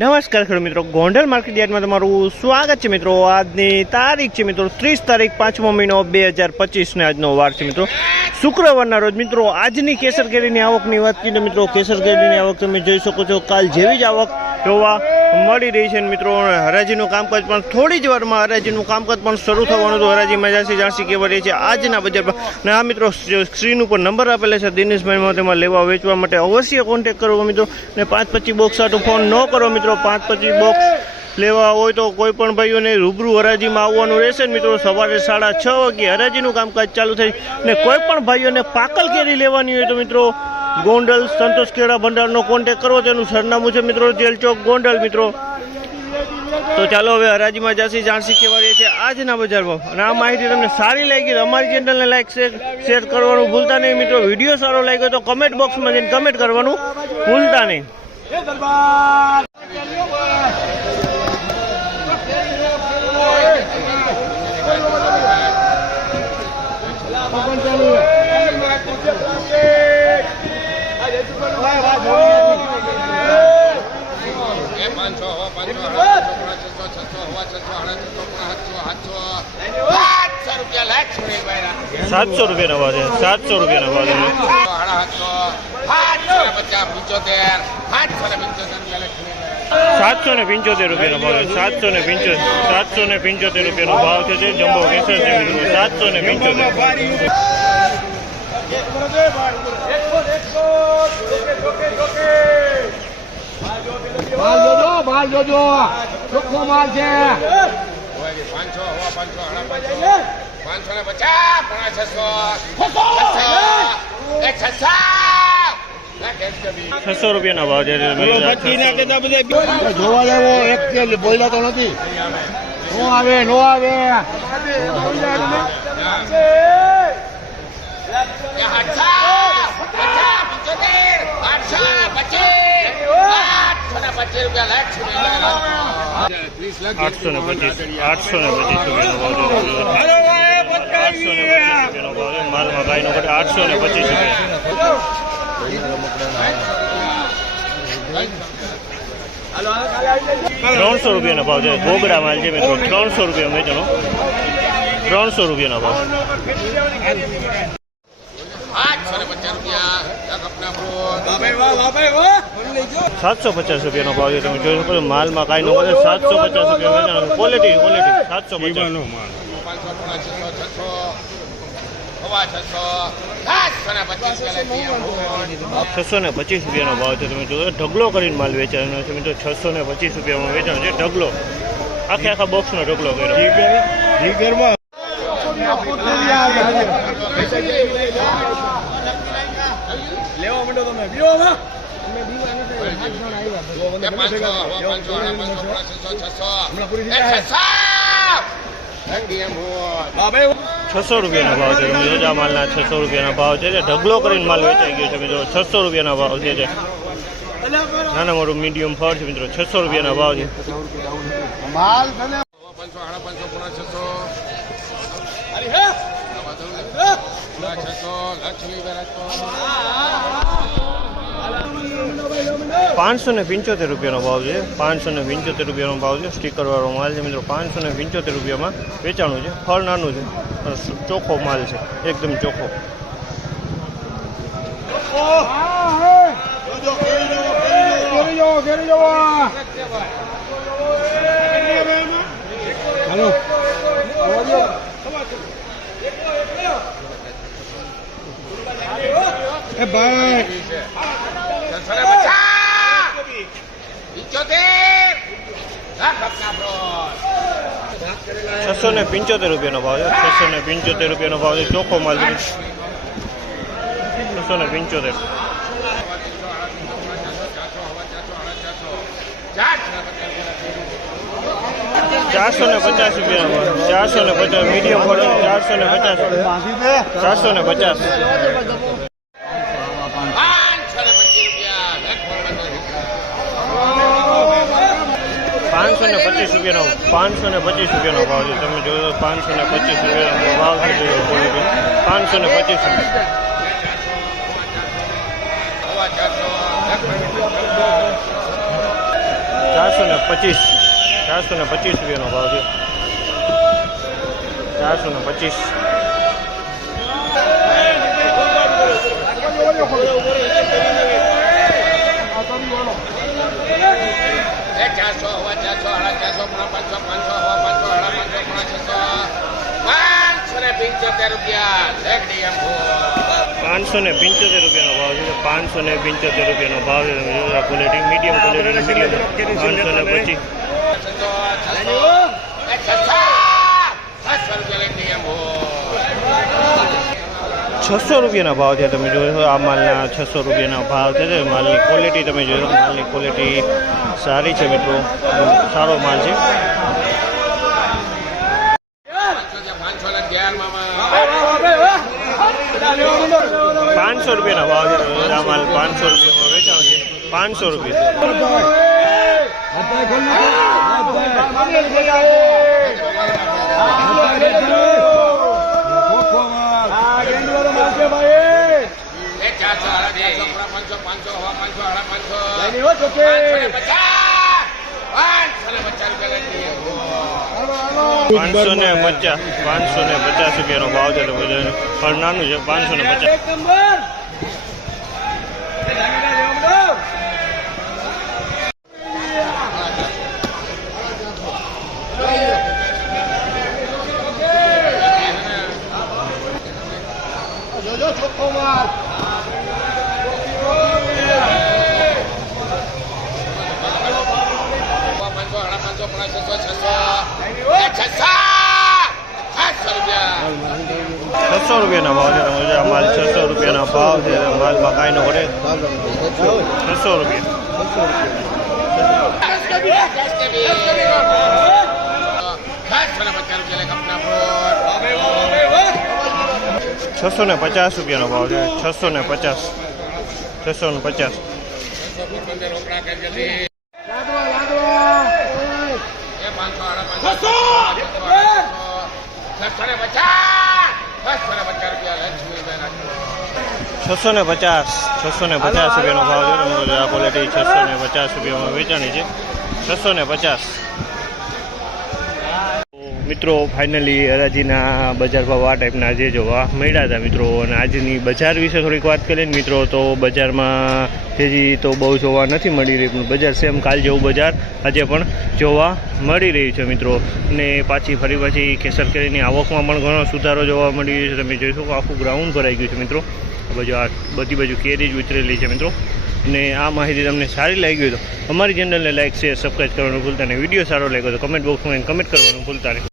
નમસ્કાર ખેડૂત મિત્રો. ગોંડલ માર્કેટ યાર્ડમાં તમારું સ્વાગત છે મિત્રો. આજની તારીખ છે મિત્રો ત્રીસ તારીખ પાંચમો મહિનો બે હજાર પચીસને આજનો વાર છે મિત્રો. શુક્રવારના રોજ મિત્રો આજની કેસર કેરીની આવકની વાત કરીએ મિત્રો કેસર કેરીની આવક તમે જોઈ શકો છો. કાલ જેવી જ આવક જોવા મળી રહી છે મિત્રો. હરાજીનું કામકાજ પણ થોડી જ વારમાં હરાજીનું કામકાજ પણ શરૂ થવાનું હતું. હરાજીમાં જાણસી જાણસી કેવા રહી છે. આજના બજારમાં અને આ મિત્રો સ્ક્રીન ઉપર નંબર આપેલા છે દિનેશભાઈમાં તેમાં લેવા વેચવા માટે અવશ્ય કોન્ટેક કરવો મિત્રો. અને પાંચ પચીસ બોક્સ સાથે ફોન ન કરો મિત્રો. પાંચ પચીસ બોક્સ લેવા હોય તો કોઈ પણ ભાઈઓને રૂબરૂ હરાજીમાં આવવાનું રહેશે મિત્રો. સવારે સાડા છ વાગે હરાજીનું કામકાજ ચાલુ થાય ને કોઈ પણ ભાઈઓને પાકલ કેરી લેવાની હોય તો મિત્રો ગોંડલ સંતોષ કેળા ભંડારનો કોન્ટેક કરવો તેનું સરનામું છે મિત્રો, જેલ ચોક ગોંડલ મિત્રો. તો ચાલો હવે હરાજીમાં જાસી જાણસી રહી છે આજના બજારમાં. અને આ માહિતી તમને સારી લાગી તો અમારી ચેનલને લાઈક શેર કરવાનું ભૂલતા નહીં મિત્રો. વીડિયો સારો લાગ્યો તો કમેન્ટ બોક્સમાં જઈને કમેન્ટ કરવાનું ભૂલતા નહીં. પાંચસો સાતસો છસો છસો હવા છસો સાડા છસો સાતસો રૂપિયા લાખ સાતસો રૂપિયાના ભાવ છે સાતસો છે. સાતસો ને પંચોતેર રૂપિયા રૂપિયાનો ભાવ છે સાતસો ને પંચોતેર સાતસો ને પંચોતેર રૂપિયાનો ભાવ છે જમ્બો કેસર છે મિત્રો. સાતસો ને પંચોતેર. માલ જોજો માલ જોજો ચોખ્ખો માલ છે. પાંચસો હવા પાંચસો પાંચસો પાંચસો ને પચાસ પોણા છસો છસો. છસો રૂપિયાના ભાવ છે જોવા લેવો એક બોલ્યા તો નથી. નો આવે નો આવે. આઠસો ને પચીસ. આઠસો ને પચીસ રૂપિયાનો ભાવ છે આઠસો ને પચીસ રૂપિયાનો ભાવ છે માલમાં ગાયનો કટે આઠસો ને પચીસ રૂપિયા ત્રણસો રૂપિયાનો ભાવ છે ગોગડા માલ છે મિત્રો ત્રણસો રૂપિયા વેચણો ત્રણસો રૂપિયાનો ભાવ સાતસો પચાસ રૂપિયાનો ભાવ છે તમે જોઈ શકો માલમાં કાંઈ નો કરે સાતસો પચાસ રૂપિયા વેચાણ ક્વોલિટી ક્વોલિટી સાતસો પચાસ. છસો ને પચીસ રૂપિયાનો ભાવ છે તમે જોયો ઢગલો કરીને માલ વેચાવાનો છે મિત્રો. છસો ને પચીસ રૂપિયામાં વેચાણ છે ઢગલો. આખે આખા બોક્સનો ઢગલો કર્યો. છસો રૂપિયાના ભાવ છે તમે માલના છસો રૂપિયાના ભાવ છે. ઢગલો કરીને માલ વેચાઈ ગયો છે મિત્રો. છસો રૂપિયાના ભાવ છે નાના મોટું મીડિયમ ફળ છે મિત્રો. છસો રૂપિયાના ભાવ છે. છસો છસો લક્ષ્મી પાંચસો ને પંચોતેર રૂપિયાનો ભાવ છે. પાંચસો ને પંચોતેર રૂપિયાનો ભાવ છે. સ્ટીકરવાળો માલ છે મિત્રો. પાંચસો ને પંચોતેર રૂપિયામાં વેચાણું છે. ફળ નાનું છે. ચોખ્ખો માલ છે. એકદમ ચોખ્ખો ઘેરી જવો ઘેરી જવો હાલો એ ભાઈ છસો ને પચાસ પંચોતેર લાખ આપના બ્રોડ છસો ને પંચોતેર રૂપિયાનો ભાવ છે. છસો ને પંચોતેર રૂપિયાનો ભાવ છે. ચોખ્ખો માલ છસો ને પંચોતેર. ચારસો ને પચાસ રૂપિયાનો ચારસો ને પચાસ, મીડિયમ ફળો ચારસો ને પચાસ. ચારસો ને પાંચસો. પાંચસો ને પચીસ રૂપિયાનો પાંચસો ને પચીસ રૂપિયાનો ભાવ છે. તમે જોયો પાંચસો ને પચીસ રૂપિયાનો ભાવ છે જોયો ક્વોલિટી પાંચસો ને પચીસ ચારસો ને પચીસ, ચારસો ને પચીસ રૂપિયાનો ભાવ છે. ચારસો ને પચીસ. ચારસો હવા ચારસો સાડા ચારસો પોણા પાંચસો પાંચસો હવા પાંચસો સાડા પાંચસો પોણા છસો. પાંચસો ને પંચોતેર રૂપિયા પાંચસો ને પંચોતેર રૂપિયાનો ભાવ છે. પાંચસો ને પંચોતેર રૂપિયાનો ભાવ છે. ક્વોલિટી મીડિયમ ક્વોલિટી મીડિયમ પાંચસો ને પચીસ છસો છસો એ છસો છસો રૂપિયા એક ડીએમ છસો રૂપિયાના ભાવ છે તમે જોયો આ માલના છસો રૂપિયાના ભાવ છે. માલની ક્વોલિટી તમે જોયો માલની ક્વોલિટી સારી છે મિત્રો. સારો માલ છે. પાંચસો રૂપિયાના ભાવ છે. આ માલ પાંચસો રૂપિયામાં વેચાણ છે. પાંચસો રૂપિયા એ ચારસો સાડા ચારસો પોણા પાંચસો પાંચસો હવા પાંચસો. સાડા પાંચસો પાંચસો. ને પચાસ પાંચસો ને પચાસ રૂપિયાનો ભાવ છે તમે જોયો પણ નાનું છે પાંચસો ને પચાસ જોજો ચોખ્ખો માલ પાંચસો સાડા પાંચસો પોણા છસો છસો એ છસો છસો રૂપિયા છસો રૂપિયાના ભાવ છે. તમે આ માલ છસો રૂપિયાના ભાવ છે. માલમાં કાંઈ ન પડે છસો રૂપિયા. છસો ને પચાસ રૂપિયાનો ભાવ છે. છસો ને પચાસ. છસો ને પચાસ. છસો! ને પચાસ છસો ને પચાસ રૂપિયાનો ભાવ છે તમે આ ક્વોલિટી છસો ને પચાસ રૂપિયામાં વેચાણી છે. છસો ને પચાસ. મિત્રો ફાઇનલી હરાજીના બજાર ભાવ આ ટાઈપના જે જોવા મળ્યા હતા મિત્રો અને આજની બજાર વિશે થોડીક વાત કરીએ ને મિત્રો તો બજારમાં તેજી તો બહુ જોવા નથી મળી રહી પણ બજાર સેમ કાલ જેવું બજાર આજે પણ જોવા મળી રહ્યું છે મિત્રો. અને પાછી ફરી પાછી કેસર કેરીની આવકમાં પણ ઘણો સુધારો જોવા મળી રહ્યો છે. તમે જોઈ શકો આખું ગ્રાઉન્ડ ભરાઈ ગયું છે મિત્રો. બાજુ આ બધી બાજુ કેરી જ ઉતરેલી છે મિત્રો. અને આ માહિતી તમને સારી લાગી હોય તો અમારી ચેનલને લાઈક શેર સબસ્ક્રાઈબ કરવાનું ભૂલતા નહીં. વીડિયો સારો લાગ્યો તો કમેન્ટ બોક્સમાં કમેન્ટ કરવાનું ભૂલતા નહીં.